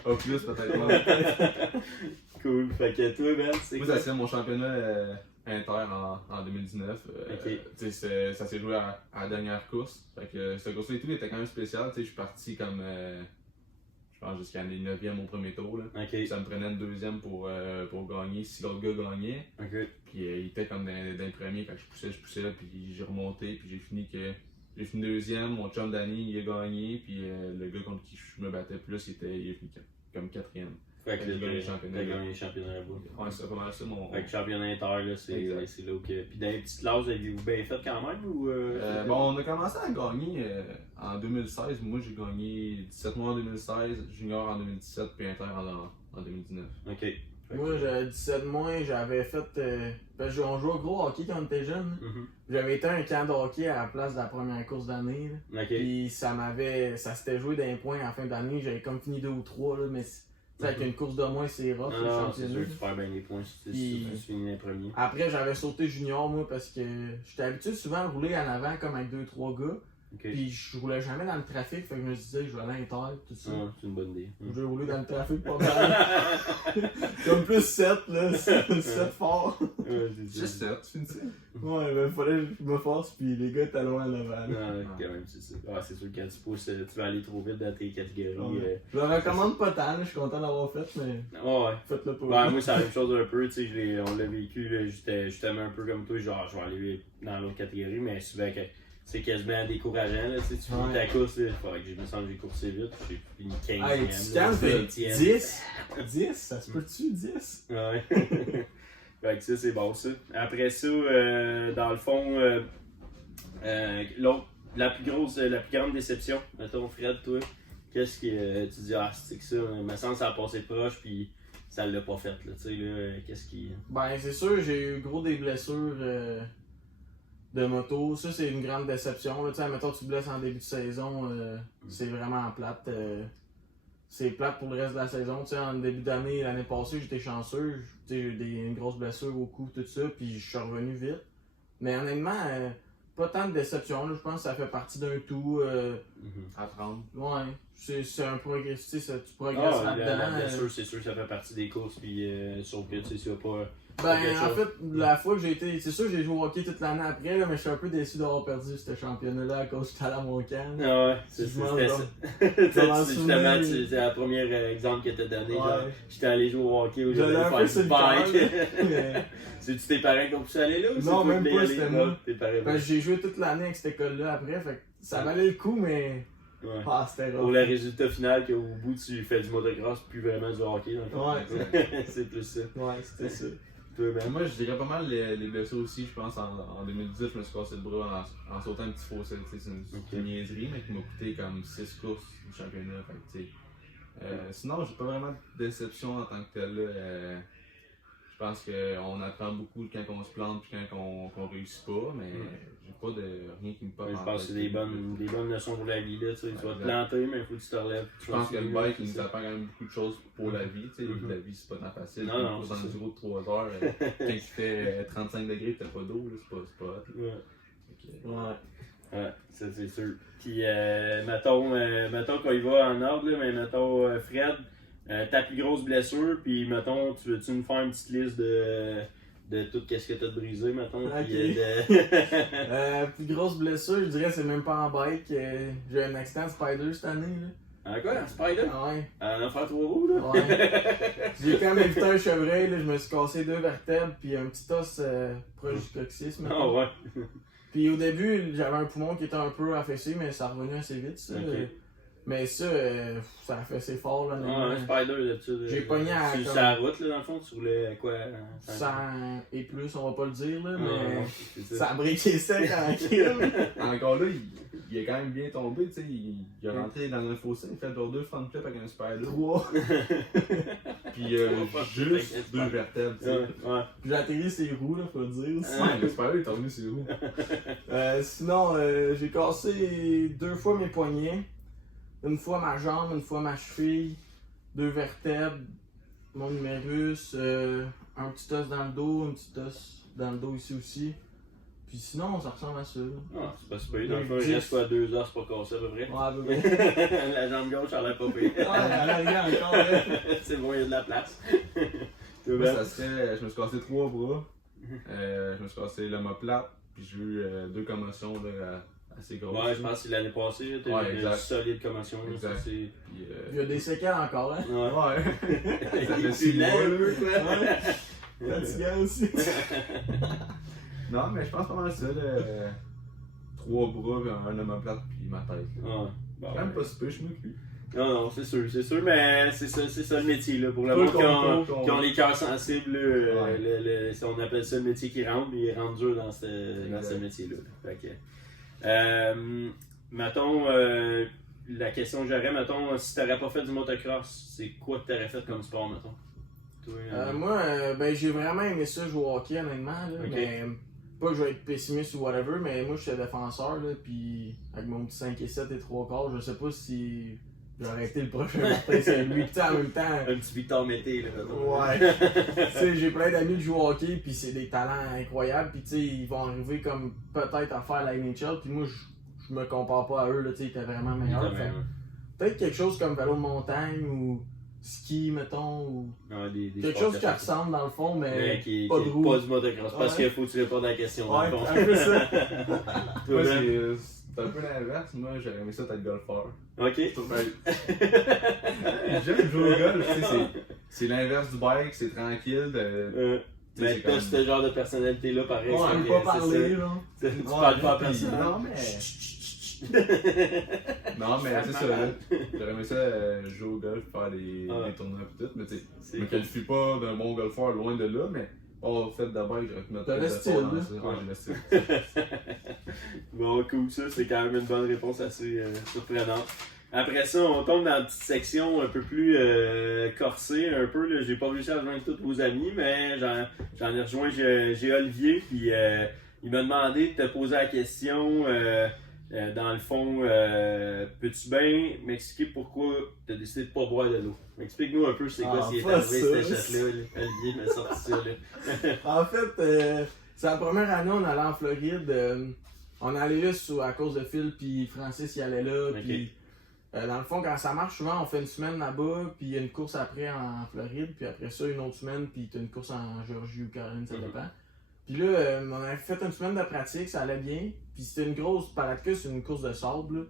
pas plus peut-être. Moi, Cool. Fait que toi, Ben, c'est Moi, quoi? ça c'est mon championnat inter en 2019. Ok. Tu sais, ça s'est joué à la dernière course. Fait que cette course-là et tout était quand même spécial. Tu sais, je suis parti comme, je pense, jusqu'à les 9e au premier tour. Là. Ok. Ça me prenait une deuxième pour gagner si l'autre gars gagnait. Ok. Puis il était comme dans le premier, fait que je poussais, puis j'ai remonté, puis j'ai fini deuxième. Mon chum Danny, il a gagné, puis le gars contre qui je me battais plus, il a fini comme quatrième. Fait que Fait que j'ai gagné le t'as championnat. gagné le championnat là-bas. Ouais, c'est pas mal ça mon. Fait que championnat inter, là, c'est Exact. là où que. Puis dans les petites classes, avez-vous bien fait quand même ou. Bon, on a commencé à gagner en 2016. Moi, j'ai gagné 17 mois en 2016, junior en 2017, puis inter en 2019. Ok. Fait Moi, j'avais 17 mois, j'avais fait. Parce qu'on jouait au gros hockey quand on était jeune. Mhm. J'avais été à un camp de hockey à la place de la première course d'année. Là. Ok. Puis ça s'était joué d'un point en fin d'année. J'avais comme fini 2 ou 3, là, mais tu sais, avec une course de moins, c'est rough, le Non, c'est championnat. sûr que tu perds bien les points si Puis- tu finis les premiers. Après, j'avais sauté junior, moi, parce que j'étais habitué souvent à rouler en avant comme avec 2-3 gars. Ok. Puis je roulais jamais dans le trafic, fait que je me disais, je vais aller à l'inter, tout ça. Ah, c'est une bonne idée. Je vais rouler dans le trafic pas mal. Comme plus 7, là, 7 fort. Ouais, c'est Juste ça. 7, tu finis ça? Ouais, ben fallait que je me force, puis les gars étaient loin en avant. Non, quand même, c'est ça. Ah, c'est sûr que quand tu pousses, tu vas aller trop vite dans tes catégories. Ouais. Je le recommande pas tant, là, je suis content d'avoir fait, mais Ouais. faites-le pas. Ouais, moi, c'est la même chose un peu, tu sais, on l'a vécu, là, j'étais justement un peu comme toi, genre, je vais aller dans l'autre catégorie, mais souvent, c'est quasiment décourageant, là, tu sais, tu finis Ouais. ta course, là, faudrait que je me sens que j'ai coursé vite, j'ai fini 15e, Hey, tu calmes, fait 20e. 10? 10? Ça se peut-tu, 10? Ouais. Fait que ça, c'est bon, ça. Après ça, dans le fond, l'autre, la plus grande déception, mettons, Fred, toi, qu'est-ce que tu dis, ah, c'est que ça, me semble que ça a passé proche, puis ça l'a pas fait, là, tu sais, là, qu'est-ce qui. Ben, c'est sûr, j'ai eu gros des blessures de moto. Ça, c'est une grande déception. Là. Tu sais, mettons, tu te blesses en début de saison, c'est vraiment plate. C'est plate pour le reste de la saison. Tu sais, en début d'année, l'année passée, j'étais chanceux. Tu sais, j'ai eu une grosse blessure au cou, tout ça, puis je suis revenu vite. Mais honnêtement, pas tant de déception. Là. Je pense que ça fait partie d'un tout. À 30. Ouais, c'est un progrès. Tu sais, tu progresses Ah, là-dedans. la blessure, c'est sûr que ça fait partie des courses, puis sauf que, tu sais, tu vas pas. Ben, quelque en chose. fait, la fois que j'ai été. C'est sûr que j'ai joué au hockey toute l'année après, là, mais je suis un peu déçu d'avoir perdu ce championnat-là à cause que j'étais allé à mon camp. Ah ouais, c'était Je m'en ça. m'en Justement, souviens. c'est la première exemple que t'as donné. Ouais. Genre, j'étais allé jouer au hockey au lieu J'allais d'aller un faire peu sur du le cœur, bike. mais- C'est-tu tes parents qui ont poussé aller là ou c'est Non, toi même qui pas, allé? c'était Non, moi. tes parents. Ben, j'ai joué toute l'année avec cette école-là après, fait que ça valait le coup, mais. Ouais. Ah, c'était Pour rough. le résultat final qu'au bout tu fais du motocross plus vraiment du hockey. Dans le fond. Ouais. C'est plus ça. Ouais, c'était ça. Toi, ben. Moi, je dirais pas mal les blessures aussi. Je pense en 2010, je me suis cassé le bras en sautant un petit fossé. C'est une niaiserie, mais qui m'a coûté comme 6 courses du championnat. Fait que, tu sais, sinon, j'ai pas vraiment de déception en tant que tel. Là. Je pense qu'on apprend beaucoup quand on se plante et quand on réussit pas, mais j'ai pas de rien qui me parle. Je pense que c'est des bonnes leçons pour la vie. Là, tu sais. Tu vas te planter, mais il faut que tu te relèves. Je pense que le bike, il nous apprend quand même beaucoup de choses pour la vie. Tu sais, la vie, c'est pas tant facile. Non, non, Une course c'est dans le bureau de 3 heures, quand il fait 35 degrés et t'as pas d'eau, là, c'est pas hot. Ouais. Fait que, Ouais. Ouais, ça c'est sûr. Puis, mettons qu'on y va en ordre, là, mais mettons, Fred, ta plus grosse blessure, puis mettons, tu veux-tu nous faire une petite liste de tout ce que t'as de brisé, mettons. Ok. Puis, de... Plus grosse blessure, je dirais, c'est même pas en bike. J'ai eu un accident de Spider cette année. Là. Ah quoi, un Spider? Ah ouais. En enfer 3 roues, là? Ouais. J'ai quand même évité un chevreuil, là, je me suis cassé 2 vertèbres puis un petit os proche du coccyx. Ah mettons. ouais. Puis au début, j'avais un poumon qui était un peu affaissé, mais ça revenait assez vite. Ça. Ok. Mais ça, ça a fait assez fort. Là, Ah, un Spider d'habitude. J'ai pogné à Sur comme- la route, là, dans le fond, tu roulais quoi? 100 et plus, on va pas le dire, là, Ah, mais ouais, c'est ça a briqué sec en kill. Encore là, il est quand même bien tombé, tu sais. Il est rentré dans un fossé, il fait genre 2 front flips avec un spider. 3. Puis juste 2 vertèbres, tu sais. Ouais. J'ai atterri ses roues, là, faut le dire aussi. Ouais, le spider est tombé sur où? Sinon, j'ai cassé 2 fois mes poignets. Une fois ma jambe, une fois ma cheville. 2 vertèbres, mon numérus, un petit os dans le dos, un petit os dans le dos ici aussi. Puis sinon, ça ressemble à ça. Là. Ah, c'est pas super. Dans le fond, il reste quoi, 2 os pas cassés à peu près? Ouais, à peu près. La jambe gauche, elle a pas payé. Ouais, elle arrive encore, là. C'est bon, il y a de la place. Moi, ça serait. Je me suis cassé 3 bras. Je me suis cassé l'omoplate. Puis j'ai eu 2 commotions là, assez grosses. Ouais, je pense que c'est l'année passée, t'as Ouais, eu une exact. solide commotion. Là, Exact. ça, c'est... Puis, Il y a des séquelles encore, hein. Ouais. ouais. Ça Il fait 6 lent mois, un là. peu, quoi. Ouais. Fatigant aussi. Non, mais je pense pas mal ça, là. 3 bras, puis un omoplate, puis ma tête. Là. Ouais. Bon, Quand même pas super, je me cul. Non, c'est sûr, mais c'est ça le métier, là. Pour le Tout le monde concours, qui ont les cœurs sensibles, là, Ouais. on appelle ça le métier qui rentre, mais il rentre dur dans ce métier-là. Fait que, mettons, la question que j'aurais, mettons, si t'aurais pas fait du motocross, c'est quoi que t'aurais fait comme sport, mettons? Toi, Moi, ben, j'ai vraiment aimé ça jouer au hockey, honnêtement. Là, Ok. mais pas que je vais être pessimiste ou whatever, mais moi, je suis défenseur. Là, puis avec mon petit 5 et 7 et 3 quarts, je sais pas si j'aurais été le prochain Martin Saint-Louis. Puis en même temps. un petit Victor Mété, là, mettons. Ouais. Tu sais, j'ai plein d'amis qui jouent au hockey, puis c'est des talents incroyables. Puis tu sais, ils vont arriver comme peut-être à faire la NHL. Puis moi, je me compare pas à eux. Là, tu sais, ils étaient vraiment meilleurs. Fait que peut-être quelque chose comme vélo de montagne ou ski, mettons, ou Ouais, des quelque sports chose qui que- ressemble dans le fond, mais qui pas de roue. pas du motocross, parce Ouais. qu'il faut que tu répondes à la question. dans Ouais, le fond. un peu ça. Toi, Moi, Ben? c'est un peu l'inverse. Moi, j'aurais aimé ça être golfeur. Ok. Je trouve j'aime jouer au golf, tu sais, c'est l'inverse du bike, c'est tranquille. Tu sais, Mais c'est t'as comme- ce genre de personnalité-là, pareil. On c'est peut que pas c'est parler, ça. là. Tu parles pas à puis- personne. Non, mais. Non, mais c'est ça. Là. J'aurais aimé ça jouer au golf, faire des tournois et tout. Mais tu sais, C'est je me qualifie pas d'un bon golfeur loin de là, mais au fait de bike, j'aurais pu mettre T'as plus le d'effort style, dans là. ça. Ouais, j'ai le style. Bon, cool, ça, c'est quand même une bonne réponse assez surprenante. Après ça, on tombe dans une petite section un peu plus corsée, un peu. Là. J'ai pas réussi à rejoindre tous vos amis, mais j'en ai rejoint j'ai Olivier, puis il m'a demandé de te poser la question. Dans le fond, peux-tu bien m'expliquer pourquoi tu as décidé de pas boire de l'eau? Explique-nous un peu c'est quoi ce qui est pas arrivé ça. cette shot-là. Là. Olivier m'a sorti ça. Là. En fait, c'est la première année, on allait en Floride. On allait là à cause de Phil, puis Francis y allait là. Ok. Puis, dans le fond, quand ça marche souvent, on fait une semaine là-bas, puis il y a une course après en Floride, puis après ça, une autre semaine, puis t'as une course en Géorgie ou Caroline, ça dépend. Puis là, on avait fait une semaine de pratique, ça allait bien. Puis c'était une grosse Palatka, c'est une course de sable. Là.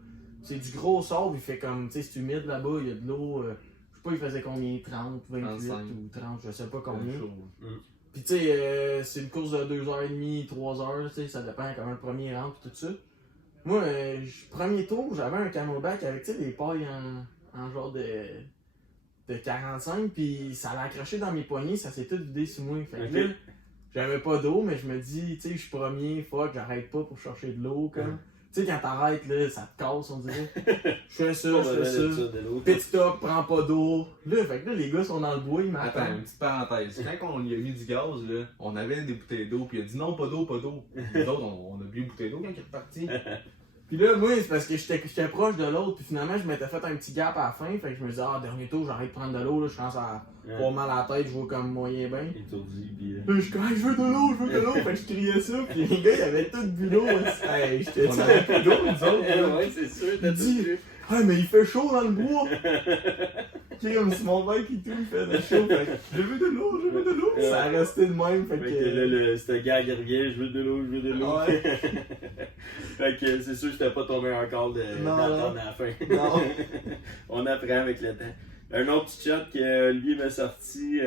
C'est du gros sable, il fait comme, tu sais, c'est humide là-bas, il y a de l'eau. Je sais pas, il faisait combien, 30, 28 35. ou 30, je sais pas combien. Chaud. Puis tu sais, c'est une course de 2h30, 3h, tu sais, ça dépend comment le premier rentre et tout ça. Moi, premier tour, j'avais un camelback avec, tu sais, des pailles en genre de 45, puis ça l'a accroché dans mes poignets, ça s'est tout vidé sur moi. Fait que Ok. là, j'avais pas d'eau, mais je me dis, tu sais, je suis premier, fuck, j'arrête pas pour chercher de l'eau, comme. Tu sais, quand t'arrêtes, là, ça te casse, on dirait. Je fais ça, je fais ça. de l'eau. Pit stop, prends pas d'eau. Là, fait que là, les gars sont dans le bois, ils Attends, m'attendent. une petite parenthèse. Quand on y a mis du gaz, là, on avait des bouteilles d'eau, puis il a dit non, pas d'eau, pas d'eau. Nous autres, on a bu une bouteille d'eau quand il est reparti. Puis là, moi, c'est parce que j'étais proche de l'autre, puis finalement, je m'étais fait un petit gap à la fin, fait que je me disais, dernier tour, j'arrête de prendre de l'eau, là, je commence à avoir mal à la tête, je vois comme moyen bien. Étourdi, puis. Là, je suis comme, hey, je veux de l'eau, je veux de l'eau, fait que je criais ça, puis les gars, ils avaient tout bu l'eau, hey, j'étais On avait plus d'eau, nous autres. là. Ouais, c'est sûr, t'as Dis- tout vu. ah, mais il fait chaud dans le bois! Comme si mon père qui tout il fait de chaud. Fait que, je veux de l'eau. Ça a resté de même. Fait Fait que là, ce gars qui revient, je veux de l'eau. Ouais. Fait que c'est sûr que c'était pas ton meilleur call d'attendre à la fin. Non. On apprend avec le temps. Un autre petit shot que Olivier m'a sorti,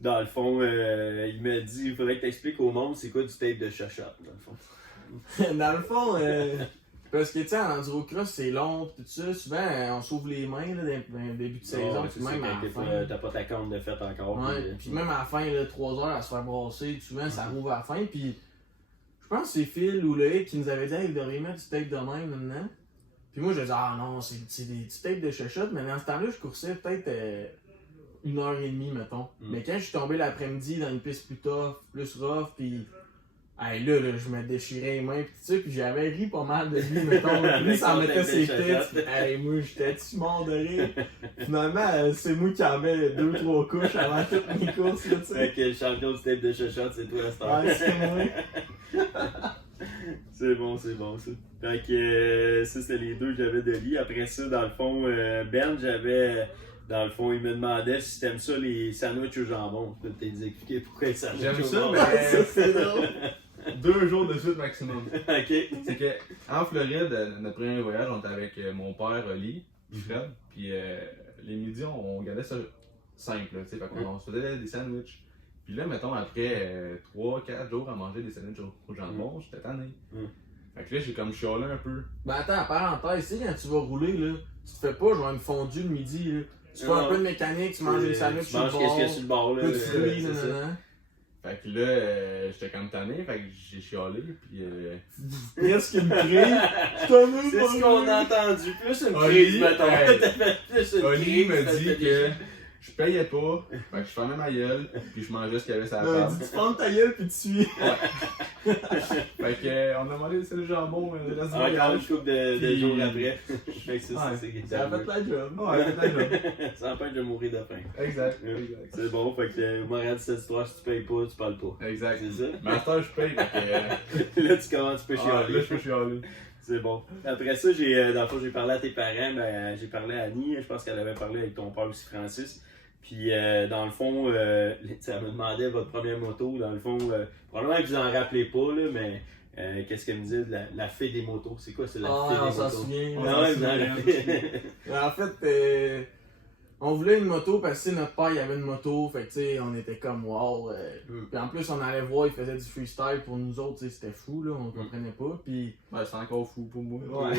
dans le fond, il m'a dit il faudrait que tu expliques au monde c'est quoi du tape de shot, dans le fond. Dans le fond, parce que tu sais, en endurocross, c'est long, pis tout ça. Souvent, on s'ouvre les mains là, dans le début de saison, puis même à la fin. T'as pas ta compte de fête encore. Ouais, puis même à la fin, là, 3 heures à se faire brasser, souvent ça rouvre à la fin. Puis je pense que c'est Phil ou Loïc qui nous avait dit hey, vous devriez mettre du tape de même maintenant. Puis moi, je disais ah non, c'est des tapes de chuchote, mais dans ce temps-là, je coursais peut-être 1h30, mettons. Mais quand je suis tombé l'après-midi dans une piste plus tough, plus rough, puis hey, là, je me déchirais les mains, pis tout ça, pis j'avais ri pas mal de lui, mettons. Lui, ça en mettait ses têtes. Hey, moi, j'étais-tu mort de rire? Finalement, c'est moi qui avais 2-3 couches avant toutes mes courses, là, tu sais. Fait que le champion du tape de shot, c'est toi, la star. Ouais, c'est moi. C'est bon, ça. Fait que ça, c'était les deux que j'avais de lui. Après ça, dans le fond, Ben, dans le fond, il me demandait si t'aimes ça, les sandwichs au jambon. Je peux t'expliquer pourquoi les sandwichs J'aime au ça, jambon. mais Ça, c'est drôle. 2 jours de suite maximum. Ok. C'est que en Floride, notre premier voyage, on était avec mon père, Oli, Fred, puis les midis, on gardait ça simple, tu sais, fait qu'on se faisait des sandwichs. Puis là, mettons, après 3-4 jours à manger des sandwichs au jambon, j'étais tanné. Fait que là, j'ai comme chialé un peu. Ben attends, parenthèse, tu sais, quand tu vas rouler, là, tu te fais pas genre une fondue le midi, là. Tu fais un peu de mécanique, tu manges des sandwichs sur le Tu manges qu'est-ce qu'il y a bord, sur le bord, là. peu de fruits, c'est ça. nanana. Fait que là, j'étais comme tanné, fait que j'ai chialé, puis Presque une crise. Je t'en veux C'est pas, ce qu'on là. a entendu. Plus une Oli, crise, mettons. hey. T'as fait plus une Oli crise. me t'as dit fait que des- je payais pas, fait que je fermais ma gueule, puis je mangeais ce qu'il y avait sur la Il table. dit, tu prends ta gueule pis tu suis. Fait que on a demandé c'est le jambon, le reste du Encore une voyage. couple de Puis- jours après. Fait que ça, Ouais, c'est ça a fait la job. Ouais, fait la job. Ça empêche de mourir de faim. Exact, Ouais. exact. C'est bon, fait que moral de cette histoire, si tu payes pas, tu parles pas. Exact. C'est ça? Mais à cette heure, je paye, fait que Là, tu commences, tu peux là, chialer. je peux chialer. C'est bon. Après ça, dans le fond, j'ai parlé à tes parents, ben, j'ai parlé à Annie, je pense qu'elle avait parlé avec ton père aussi, Francis. Puis, dans le fond, ça me demandait votre première moto. Dans le fond, probablement que vous en rappelez pas, là, mais qu'est-ce qu'elle me disait de la fée des motos? C'est quoi, c'est la Ah, fée des on motos? s'en souvient. On Ah s'en ouais, souvient, la on fée- s'en souvient. En fait, on voulait une moto parce que notre père il avait une moto, fait que tu sais, on était comme wow. Puis en plus, on allait voir, il faisait du freestyle pour nous autres, tu sais, c'était fou, là, on comprenait pas. Puis, Ouais, c'est encore fou pour moi. ouais.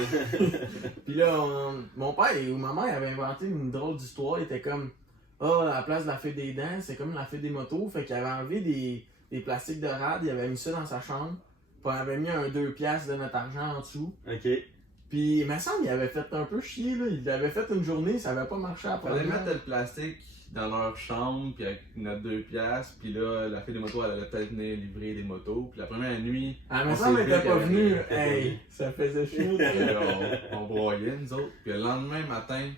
Puis là, mon père ou ma mère avait inventé une drôle d'histoire, il était comme ah, à la place de la fée des dents, c'est comme la fée des motos, fait qu'il avait enlevé des plastiques de rade, il avait mis ça dans sa chambre, puis on avait mis un 2$ de notre argent en dessous. Ok. Puis, il me semble qu'il avait fait un peu chier, là. Il avait fait une journée, ça avait pas marché après. Fallait mettre le plastique dans leur chambre, puis avec notre 2$, puis là, la fille des motos, elle allait peut-être venir livrer des motos, puis la première nuit, Ah, on mais s'est ça, elle vu était qu'il pas y avait- venue. elle était pas Hey, venue. ça faisait chier. on broyait, nous autres. Puis le lendemain matin,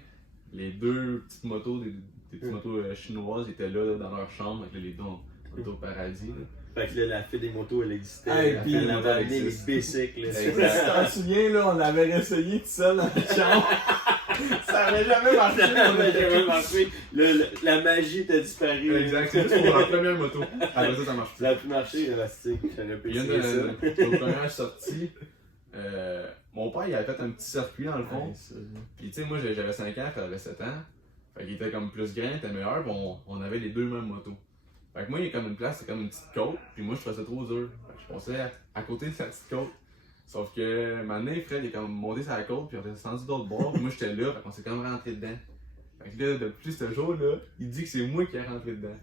les 2 petites motos, des petites motos chinoises, étaient là, dans leur chambre, avec les deux on était au paradis. Là. Fait que là, la fée des motos, elle existait. Hey, puis- elle avait amené les existe. bicycles. Si tu t'en souviens, là, on l'avait essayé tout seul dans notre chambre. Ça avait jamais marché. Ça on avait était jamais comme- marché. La magie t'a disparu. Exact, c'est juste pour la première moto. Après ça, ça marche plus. Ça a pu marcher, l'élastique. J'aurais pu Puis une essayer ça. de nos premières sorties, mon père il avait fait un petit circuit dans le fond. Ouais, ça. Puis tu sais, moi j'avais 5 ans, il avait 7 ans. Fait qu'il était comme plus grand, il était meilleur, puis on avait les deux mêmes motos. Fait que moi, il y a comme une place, c'est comme une petite côte, puis moi je trouvais ça trop dur. Fait que je passais à côté de sa petite côte. Sauf que maintenant, Fred il est comme monté sur la côte, puis on est descendu d'autre bord, puis moi j'étais là, fait qu'on s'est comme rentré dedans. Fait que là, depuis ce jour-là, il dit que c'est moi qui ai rentré dedans.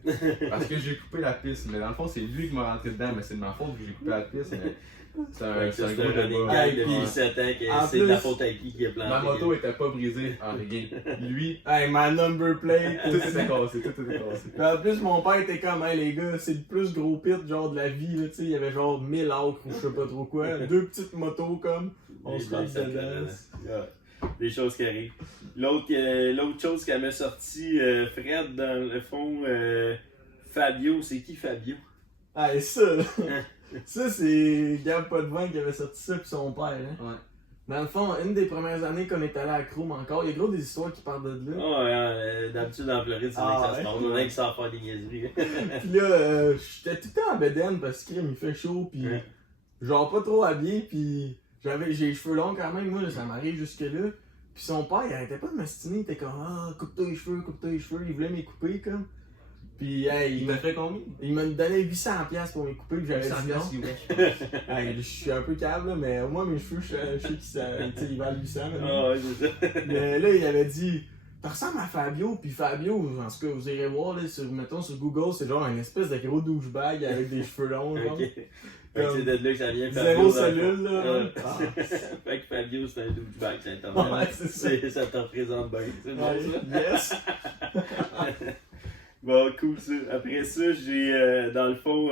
Parce que j'ai coupé la piste, mais dans le fond, c'est lui qui m'a rentré dedans, mais c'est de ma faute que j'ai coupé la piste. Mais c'est Fait un, que c'est ça, un c'est gros un running débat. gag Hey, depuis puis- 7 ans que en c'est de la plus, faute à qui a planté. Ma moto était pas brisée en rien. Lui, Hey, ma number plate. tout était cassé, tout était cassé. Puis en plus, mon père était comme, hey les gars, c'est le plus gros pit genre de la vie, là, tu sais, il y avait genre 1000 acres ou je sais pas trop quoi, 2 petites motos comme, on se rentre dedans. Ouais. Des choses qui arrivent. L'autre chose qu'elle m'a sorti, Fred, dans le fond, Fabio, c'est qui Fabio? Hey, ça, là, ça c'est Gab Potvin qui avait sorti ça pis son père, hein. Ouais. Dans le fond, une des premières années qu'on est allé à Chrome encore, il y a gros des histoires qui partent de là. Ah ouais, d'habitude en Floride, c'est là que ça se passe. On a qui savent faire des niaiseries. Puis là, j'étais tout le temps en bedaine parce que il fait chaud, pis Ouais. genre pas trop habillé, pis j'ai les cheveux longs quand même, moi, là, ça m'arrive jusque-là. Pis son père, il arrêtait pas de m'astiner, il était comme ah, coupe-toi les cheveux, il voulait m'y couper comme. Pis hey, Il t'a fait combien? il m'a donné 800$ pour m'y couper, pis j'avais dit non. Hey, je suis un peu câble, là, mais moi mes cheveux, je sais qu'ils valent 800$. Ah ouais, c'est ça. Mais là, il avait dit tu ressembles à Fabio, puis Fabio, en tout cas, vous irez voir, là, mettons sur Google, c'est genre une espèce de gros douchebag avec des cheveux longs. Genre. Ok. Fait que c'est de là que ça vient. Zéro Fabio, cellule, là. Ah. Fait que Fabio, c'est un douchebag, c'est un Ouais, c'est ça. Ça te représente bien. C'est bon Ouais, ça? yes. Bon, cool ça. Après ça, j'ai, dans le fond,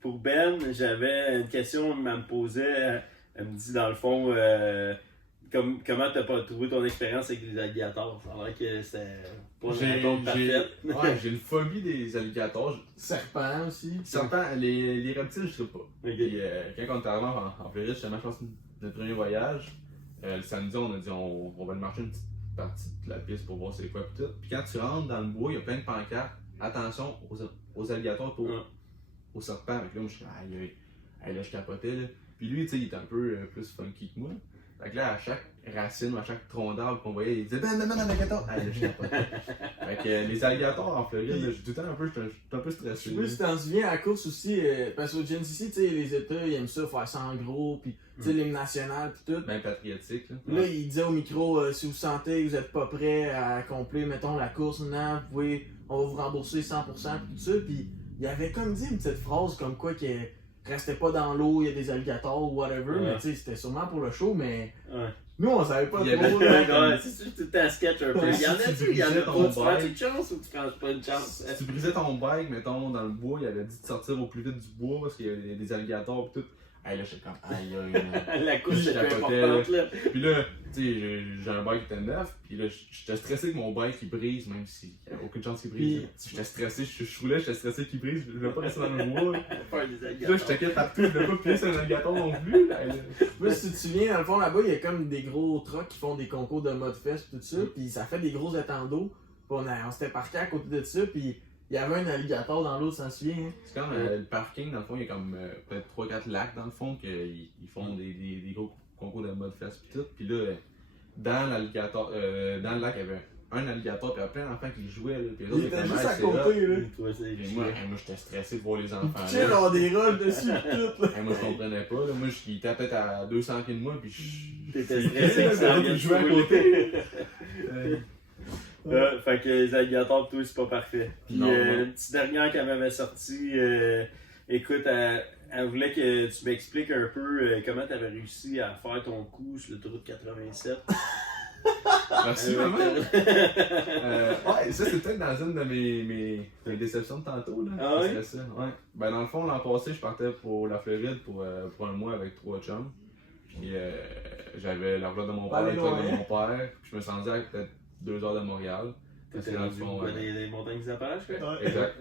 pour Ben, j'avais une question qu'elle me posait. Elle me dit, dans le fond, comment t'as pas trouvé ton expérience avec les alligators? Ça a l'air que c'était pas une rencontre parfaite. Ouais, j'ai une phobie des alligators. Serpent aussi. Serpent, les reptiles, je sais pas. Ok. Puis, quand on était arrivé en Floride, justement, je pense que c'est notre premier voyage. Le samedi, on a dit on va aller marcher une petite partie de la piste pour voir c'est quoi pis tout. Puis quand tu rentres dans le bois, il y a plein de pancartes. Attention aux alligators et aux serpents. Fait que là, moi, je suis là, je capotais. Là. Puis lui, tu sais, il était un peu plus funky que moi. Fait que là, à chaque racine ou à chaque tronc d'arbre qu'on voyait, il disait Ben, alligator! Ah, là, je capotais. Fait que les alligators en Floride, là, j'ai tout le temps un peu Je Mm. stressé. sais pas si t'en souviens à la course aussi, parce qu'au GNCC, tu sais, les États, ils aiment ça, faire ça en gros, pis tu sais, l'hymne national, pis tout. Bien patriotique. Là. Là, il disait au micro, si vous sentez que vous êtes pas prêt à accomplir, mettons, la course, non, on va vous rembourser 100% pis tout ça, pis il avait comme dit une petite phrase comme quoi que restez pas dans l'eau, il y a des alligators ou whatever, Ouais. mais tu sais, c'était sûrement pour le show, mais Ouais. nous, on savait pas Il y avait- trop, là. Ouais, c'est tout le temps sketch un peu. Il y en a-tu? Il y en a pas. Tu prends une chance ou tu prends pas une chance? Si tu brisais ton bike, mettons, dans le bois, il avait dit de sortir au plus vite du bois parce qu'il y avait des alligators et tout. Hey, là, j'étais comme, aïe, aïe. La couche Je est plus capotais, importante là. Puis là, tu sais, j'ai un bike qui était neuf, puis là, j'étais stressé que mon bike il brise, même s'il n'y a aucune chance qu'il brise. J'étais stressé, je roulais, j'étais stressé qu'il brise, je voulais pas rester dans le bois. Faire des Puis là, alligators. je checkais partout, je voulais pas piler sur un alligator non plus. Hey, là. Moi, si tu te souviens, dans le fond, là-bas, il y a comme des gros trucks qui font des concours de Mudfest pis tout ça, pis ça fait des gros étendards. Pis on s'était parqué à côté de ça, pis il y avait un alligator dans l'eau, ça se souvient, hein? C'est comme le parking, dans le fond, il y a comme peut-être 3-4 lacs dans le fond, qu'ils font des gros concours de Mudfest pis tout. Puis là, dans l'alligator, dans le lac, il y avait un alligator, puis il y avait plein d'enfants qui jouaient. Là, puis les Il autres, était étaient juste mal, à c'est là. côté, là. Toi, c'est Puis moi, j'étais stressé de voir les enfants. Chill, là. on des roches dessus pis tout, là. Moi, je comprenais pas. Là. Moi, il était peut-être à 200 pieds de moi, puis je. T'étais stressé que ça là, vienne je jouais à se côté. Fait que les alligators, toi, c'est pas parfait. Puis Non, non. une petite dernière qu'elle m'avait sorti, écoute, elle voulait que tu m'expliques un peu comment t'avais réussi à faire ton coup sur l'autoroute 87. Merci, maman. Ouais, ça, c'est peut-être dans une de mes déceptions de tantôt. Là. Ah ouais? C'était ça, ouais. Ben, dans le fond, l'an passé, je partais pour la Floride pour un mois avec 3 chums. Puis j'avais la roulotte de mon Pas père, aller le truck loin, de hein? mon père. Puis je me suis rendu à peut-être 2 heures de Montréal. Parce que T'étais dans le rendu fond, quoi, des montagnes des Appalaches, quoi? exact.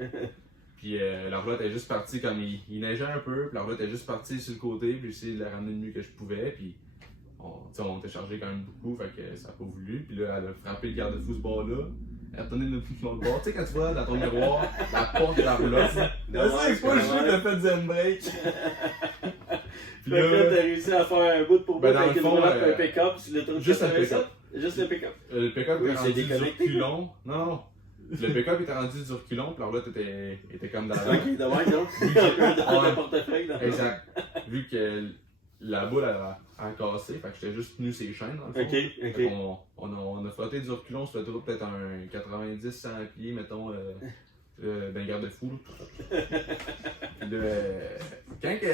Puis la roulotte est juste partie comme il neigeait un peu. Puis la roulotte est juste partie sur le côté. Puis j'ai essayé de la ramener le mieux que je pouvais. Puis on était chargé quand même beaucoup. Fait que ça n'a pas voulu. Puis là, elle a frappé le garde-fou ce bord-là. Elle a tourné l'autre bord. Tu sais, quand tu vois dans ton miroir la porte de la roulotte. C'est pas le jeu que t'as fait zen break. Puis Fait que là, t'as réussi à faire un bout pour bout Ben, dans avec le une fond, roulotte et un pick-up sur l'autoroute juste un 87. pick-up. Juste le pick-up. Le pick-up Oui, était c'est rendu du déconnecté. reculon. Non. Le pick-up était rendu du reculon, puis la roulotte était comme dans la. Ok, de même, donc. Dans le portefeuille. dans le- Exact. Vu que la boule a cassé, fait que j'étais juste tenu ses chaînes dans le fond. Ok, Fait ok. on a frotté du reculon sur l'autoroute, peut-être un 90-100 pieds, mettons, d'un garde-fou. Puis là, quand que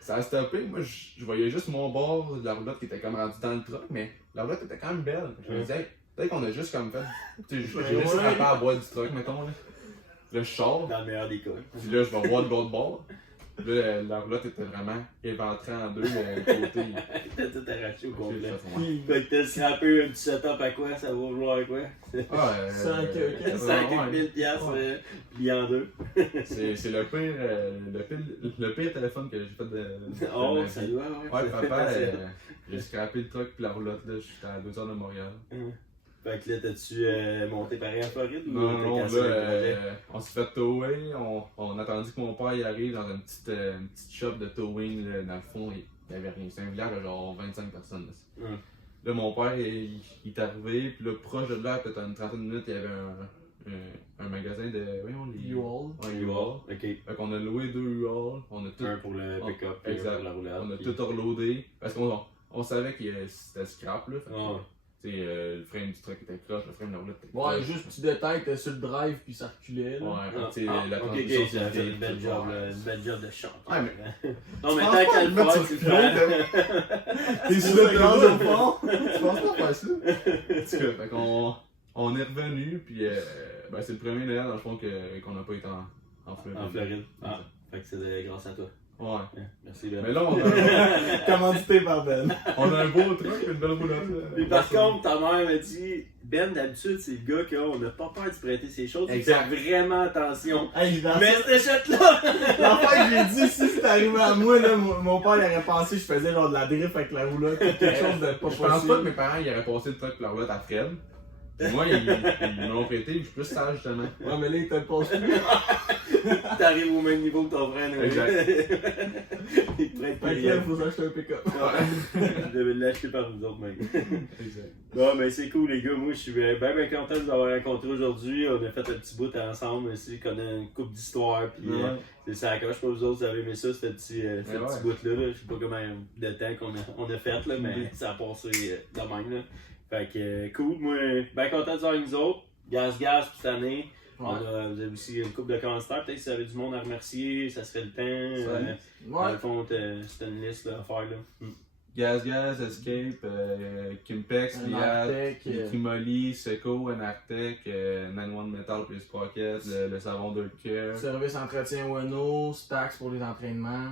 ça a stoppé, moi je voyais juste mon bord de la roulotte qui était comme rendu dans le truck, mais la roulotte était quand même belle. Je me disais, hey, peut-être qu'on a juste comme fait. Tu sais, j'ai juste frappé à la boîte du truck, mettons. Là, je sors, Dans le meilleur des cas. puis là je vais voir de l'autre bord. Là, la roulotte était vraiment éventrée en deux, le côté. T'as tout arraché au complet. Puis, Fait que t'as scrappé un petit setup à quoi? Ça va vouloir quoi? Ah, 100 000 piastres plié en deux. c'est le pire téléphone que j'ai fait de. Oh, ma ça vie. doit, Ouais, papa, j'ai scrappé le truck puis la roulotte, là, j'étais à 2 heures de Montréal. Fait que là, t'as-tu monté pareil en Floride ou Non, t'as cassé le projet? on s'est fait tower, on a attendu que mon père y arrive dans une petite shop de towing, là, dans le fond, il y avait rien. C'est un village de genre 25 personnes. Là, là mon père, il est arrivé, puis là, proche de là, peut-être une trentaine de minutes, il y avait un magasin de. Voyons, les. U-Haul. Ouais, U-Haul. Ok. Fait qu'on a loué 2 U-Haul, on a tout. Un pour le pick-up et un Exact. pour la roulade. On a puis- tout reloadé, parce qu'on savait que c'était scrap, là. Fait que, Ouais. tu sais, le frame du truck était croche, le frame de la roulette était Ouais, croche. juste petit détail, t'es sur le drive puis ça reculait. Là. Ouais, Ah, tu sais, la ok, transmission, ok, ça a fait c'était une belle tout, job, ouais. là, une belle job de champion. Ouais, Non, mais penses tant pas qu'à le le mettre faire, sur c'est le faire. T'es sur le gaz au fond. Tu penses pas faire ça? En tout cas, fait qu'on est revenu, puis ben, c'est le premier Noël, dans le fond, qu'on n'a pas été en Floride. En Floride. Ah, fait que c'est grâce à toi. Ouais. Merci, Ben. Mais là, on Commandité par Ben. a un beau truc, une belle roulotte. Puis par contre, ta mère m'a dit, Ben, d'habitude, c'est le gars qu'on n'a pas peur de se prêter ses choses. Il fait Exact. vraiment attention. Hey, dans Mais cette shot-là! l'affaire que j'ai dit, si c'était arrivé à moi, là, mon père il aurait pensé que je faisais genre de la drift avec la roulotte, quelque chose de pas Je pense possible. pas que mes parents ils auraient passé le truc pour la roulotte à Fred. Puis moi, ils me l'ont prêté, puis je suis plus sage justement. Ouais, mais là, il te le passe plus. T'arrives au même niveau que ton frère, Noé. Exact. Il te prête pas Fait que là, rien. il faut s'acheter un pick-up. Je devais l'acheter par vous autres, mec. Exact. Non, mais c'est cool, les gars. Moi, je suis bien content de vous avoir rencontrés aujourd'hui. On a fait un petit bout ensemble aussi, qu'on a une couple d'histoires. Puis c'est ça, quand je sais pas vous autres, vous avez aimé ça, ce petit bout-là. Là. Je sais pas combien de temps qu'on a fait, là, mais ça a passé de même. Là. Fait que cool. Moi, bien content de vous avoir nous autres. Gaz cette année. Ouais. Vous avez aussi une couple de commentaires. Peut-être que si vous avez du monde à remercier, ça serait le temps. Dans Ouais. le fond, c'était une liste là, à faire. Là. Gaz, Escape, Kimpex, Liad, Anartec, Kimoli, Seco, Anartec, 91 Metal plus Pocket, le savon de cœur, Service entretien Wano, Stacks pour les entraînements.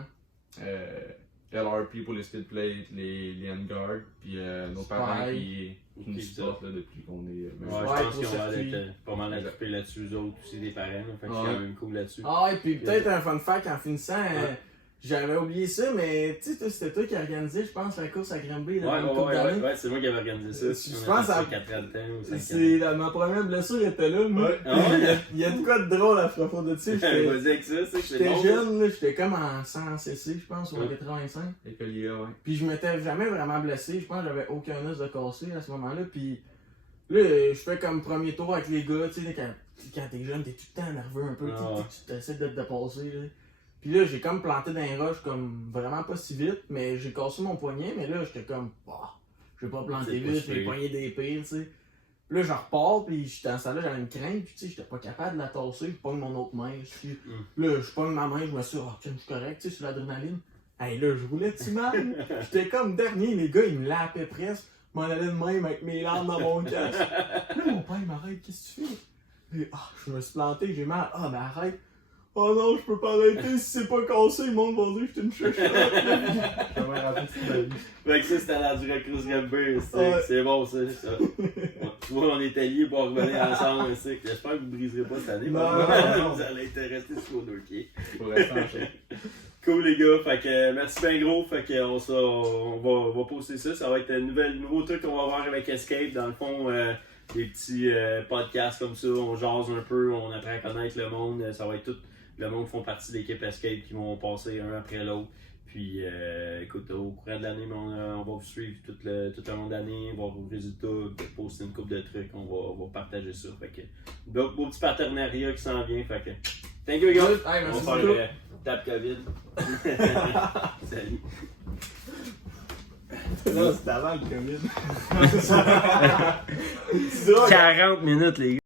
LRP pour les skid plates, les handguards, puis nos parents qui nous supportent là, depuis qu'on est. Ouais, Ouais, je pense pour qu'ils ont l'air circuit. d'être pas mal occupés là-dessus, eux autres aussi, des parents. Là, fait que c'est Ouais. quand même cool là-dessus. Ah ouais, puis peut-être un fun fact en finissant, j'avais oublié ça, mais tu sais, c'était toi qui organisais, je pense, la course à Granby là, une couple d'années. Ouais, c'est moi qui avais organisé ça. Je On a pense fait ça à- 4 ans de temps ou 5 ans. C'est ma première blessure était là, moi. Ouais. Ah ouais? Il y a de quoi de drôle à propos de ça. J'étais Vas-y avec ça, c'est j'étais bon. jeune, là, j'étais comme en 100 cc, je pense, ou en Ouais. 85. Écolier, ouais. Puis je m'étais jamais vraiment blessé, je pense que j'avais aucun os de cassé à ce moment-là. Puis là, je fais comme premier tour avec les gars, tu sais, quand t'es jeune, t'es tout le temps nerveux un peu, Ah ouais. tu essaies de te dépasser. Là. Puis là, j'ai comme planté dans les roches comme vraiment pas si vite, mais j'ai cassé mon poignet, mais là, j'étais comme, bah, je vais pas planter C'est pas vite, si j'ai pire. poigné des pires, tu sais. Puis là, je repars, puis j'étais en salle, j'avais une crainte, puis tu sais, j'étais pas capable de la tasser, je pogne mon autre main. Là, je pogne ma main, je me suis dit, oh, tiens, je suis correct, tu sais, sur l'adrénaline. Hey, là, je roulais si mal. J'étais comme dernier, les gars, ils me lapaient presque. Je m'en allais de même avec mes larmes dans mon casque. Là, mon père, il m'arrête, qu'est-ce que tu fais? Et, je me suis planté, j'ai mal. Ah, ben arrête. Oh non, je peux pas arrêter, si c'est pas cassé, le monde va dire que j'étais une chouchotte. Jamais rappelé toute ma vie. Fait que ça, c'était la Duracross Gambler, Ouais. c'est bon ça. Ouais, tu vois, on est alliés pour revenir ensemble, c'est que j'espère que vous ne briserez pas cette année. Non, Non, non. vous allez être restés sur vos dossiers. Pour rester en chèque. Cool les gars, fait que merci bien gros, fait que on va poster ça, ça va être un nouveau truc qu'on va voir avec Escape, dans le fond, des petits podcasts comme ça, on jase un peu, on apprend à connaître le monde, ça va être tout, le monde font partie de l'équipe Escape qui vont passer un après l'autre, puis écoute, au courant de l'année, on va vous suivre tout le long de l'année, voir vos résultats, poster une couple de trucs, on va partager ça, fait que beau petit partenariat qui s'en vient, fait que thank you les gars! Hey, On merci va beaucoup. faire tape COVID. Salut. Non, c'était avant le COVID. Tu diras, 40 minutes, les gars.